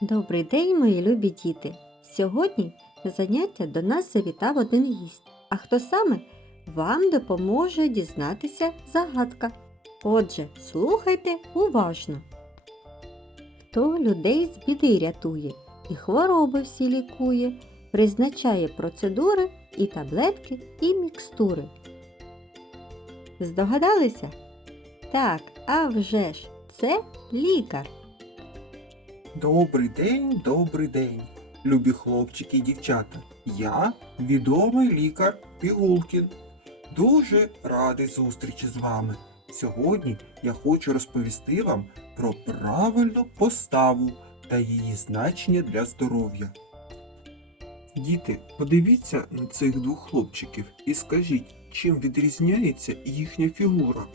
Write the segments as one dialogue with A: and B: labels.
A: Добрий день, мої любі діти! Сьогодні на заняття до нас завітав один гість. А хто саме вам допоможе дізнатися загадка. Отже, слухайте уважно. Хто людей з біди рятує і хвороби всі лікує, призначає процедури і таблетки, і мікстури. Здогадалися? Так, а вже ж, це лікар.
B: Добрий день, добрий день, любі хлопчики і дівчата. Я відомий лікар Пігулкін. Дуже радий зустрічі з вами. Сьогодні я хочу розповісти вам про правильну поставу та її значення для здоров'я. Діти, подивіться на цих двох хлопчиків і скажіть, чим відрізняється їхня фігура.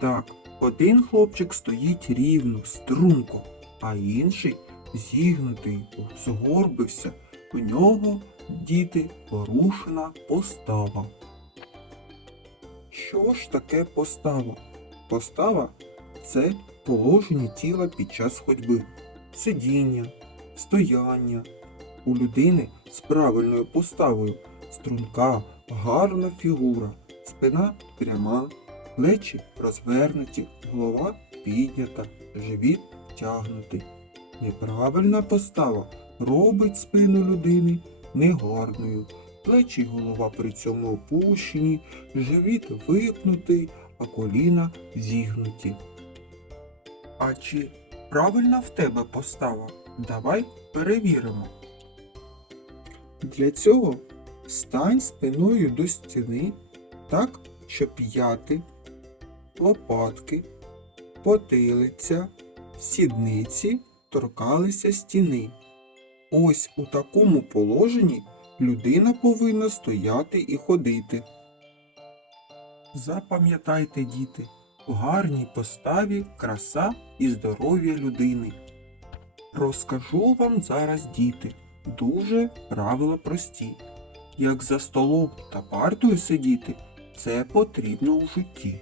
B: Так, один хлопчик стоїть рівно, струнко, а інший зігнутий, згорбився. У нього, діти, порушена постава. Що ж таке постава? Постава це положення тіла під час ходьби, сидіння, стояння. У людини з правильною поставою струнка, гарна фігура, спина пряма, плечі розвернуті, голова піднята, живіт втягнутий. Неправильна постава робить спину людини негарною. Плечі й голова при цьому опущені, живіт випнутий, а коліна зігнуті. А чи правильна в тебе постава? Давай перевіримо. Для цього стань спиною до стіни так, щоб п'яти, лопатки, потилиця, сідниці торкалися стіни. Ось у такому положенні людина повинна стояти і ходити. Запам'ятайте, діти, в гарній поставі краса і здоров'я людини. Розкажу вам зараз, діти, дуже правила прості. Як за столом та партою сидіти, це потрібно у житті.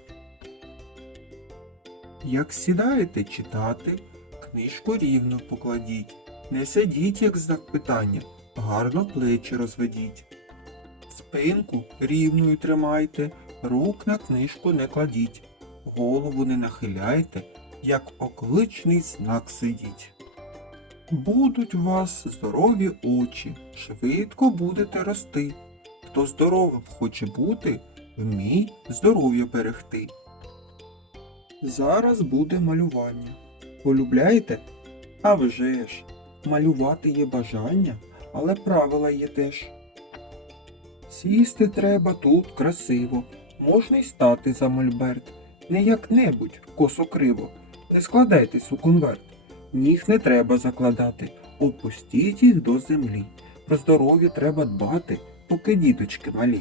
B: Як сідаєте читати, книжку рівно покладіть. Не сидіть як знак питання, гарно плечі розведіть. Спинку рівною тримайте, рук на книжку не кладіть, голову не нахиляйте, як окличний знак сидіть. Будуть у вас здорові очі, швидко будете рости. Хто здоровим хоче бути, вмій здоров'я берегти. Зараз буде малювання. Полюбляєте? А вже ж, малювати є бажання, але правила є теж. Сісти треба тут красиво, можна й стати за мольберт. Не як-небудь, косо криво, не складайтесь у конверт. Ніг не треба закладати, опустіть їх до землі. Про здоров'я треба дбати, поки діточки малі.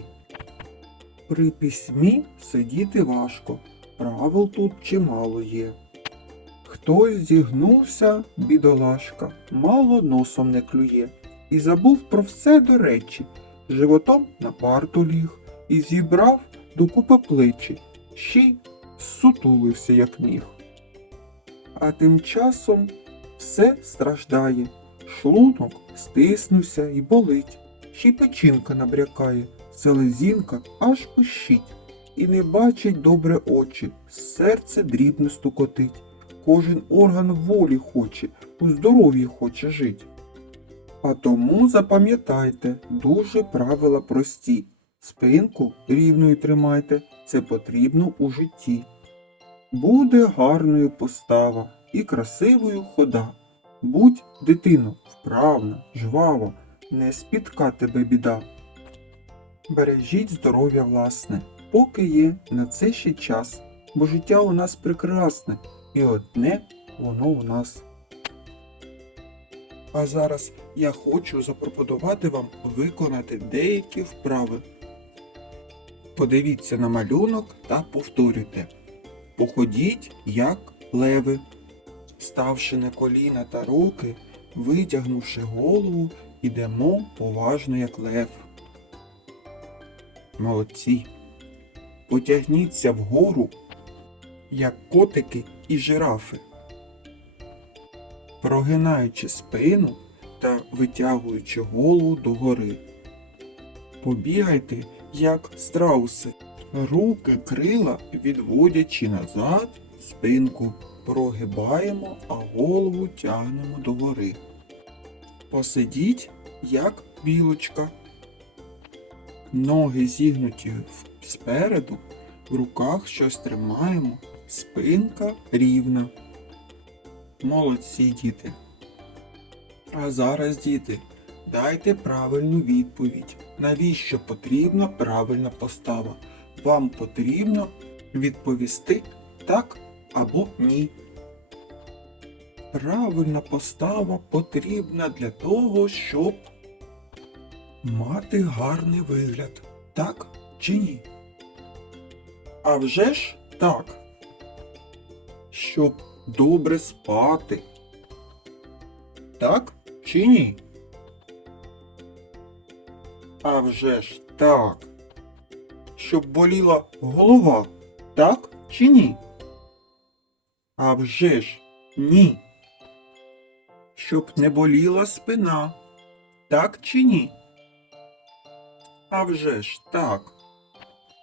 B: При письмі сидіти важко, правил тут чимало є. Хтось зігнувся, бідолашка, мало носом не клює, і забув про все до речі, животом на парту ліг і зібрав докупи плечі, ще й сутулився, як міг. А тим часом все страждає, шлунок стиснувся і болить, ще й печінка набрякає, селезінка аж пищить, і не бачить добре очі, серце дрібно стукотить. Кожен орган волі хоче, у здоров'ї хоче жить. А тому запам'ятайте, дуже правила прості. Спинку рівною тримайте, це потрібно у житті. Буде гарною постава і красивою хода. Будь, дитино, вправна, жвава, не спітка тебе біда. Бережіть здоров'я власне, поки є на це ще час, бо життя у нас прекрасне, і одне воно у нас. А зараз я хочу запропонувати вам виконати деякі вправи. Подивіться на малюнок та повторюйте. Походіть, як леви. Ставши на коліна та руки, витягнувши голову, ідемо поважно, як лев. Молодці. Потягніться вгору, як котики і жирафи. прогинаючи спину та витягуючи голову догори. Побігайте, як страуси, руки крила відводячи назад, спинку прогибаємо, а голову тягнемо догори. Посидіть, як білочка. Ноги зігнуті спереду, в руках щось тримаємо, спинка рівна. Молодці, діти. А зараз, діти, дайте правильну відповідь. Навіщо потрібна правильна постава? Вам потрібно відповісти так або ні. Правильна постава потрібна для того, щоб мати гарний вигляд. Так чи ні? А вже ж так. Щоб добре спати. Так чи ні? А вже ж так. Щоб боліла голова. Так чи ні? А вже ж ні. Щоб не боліла спина. Так чи ні? А вже ж так.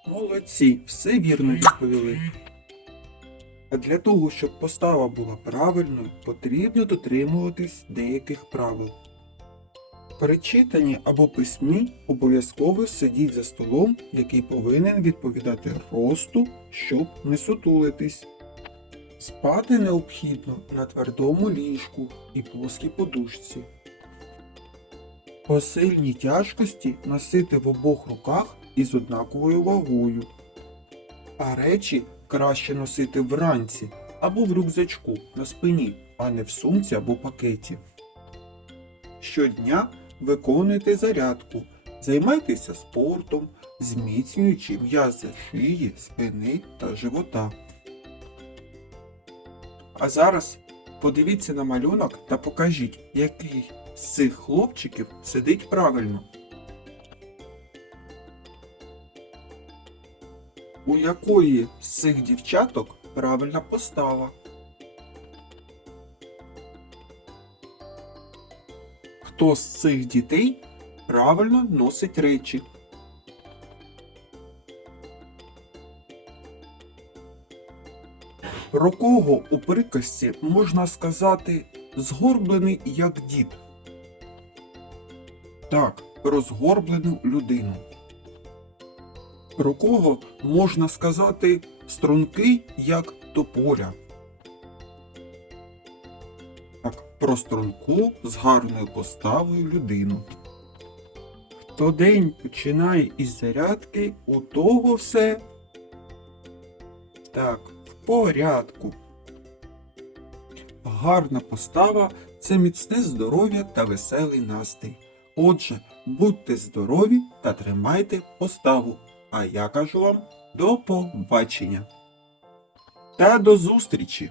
B: Молодці, все вірно відповіли. А для того, щоб постава була правильною, потрібно дотримуватись деяких правил. При читанні або письмі обов'язково сидіть за столом, який повинен відповідати росту, щоб не сутулитись. Спати необхідно на твердому ліжку і плоскій подушці. По сильній тяжкості носити в обох руках із однаковою вагою. А речі краще носити вранці або в рюкзачку на спині, а не в сумці або пакеті. Щодня виконуйте зарядку, займайтеся спортом, зміцнюючи м'язи шиї, спини та живота. А зараз подивіться на малюнок та покажіть, який з цих хлопчиків сидить правильно. У якої з цих дівчаток правильна постава? Хто з цих дітей правильно носить речі? Про кого у приказці можна сказати згорблений як дід? Так, про згорблену людину. Про кого можна сказати стрункий як тополя? Так, про струнку з гарною поставою людину. Хто день починає із зарядки, у того все. Так, в порядку. Гарна постава це міцне здоров'я та веселий настрій. Отже, будьте здорові та тримайте поставу. А я кажу вам до побачення. Та до зустрічі!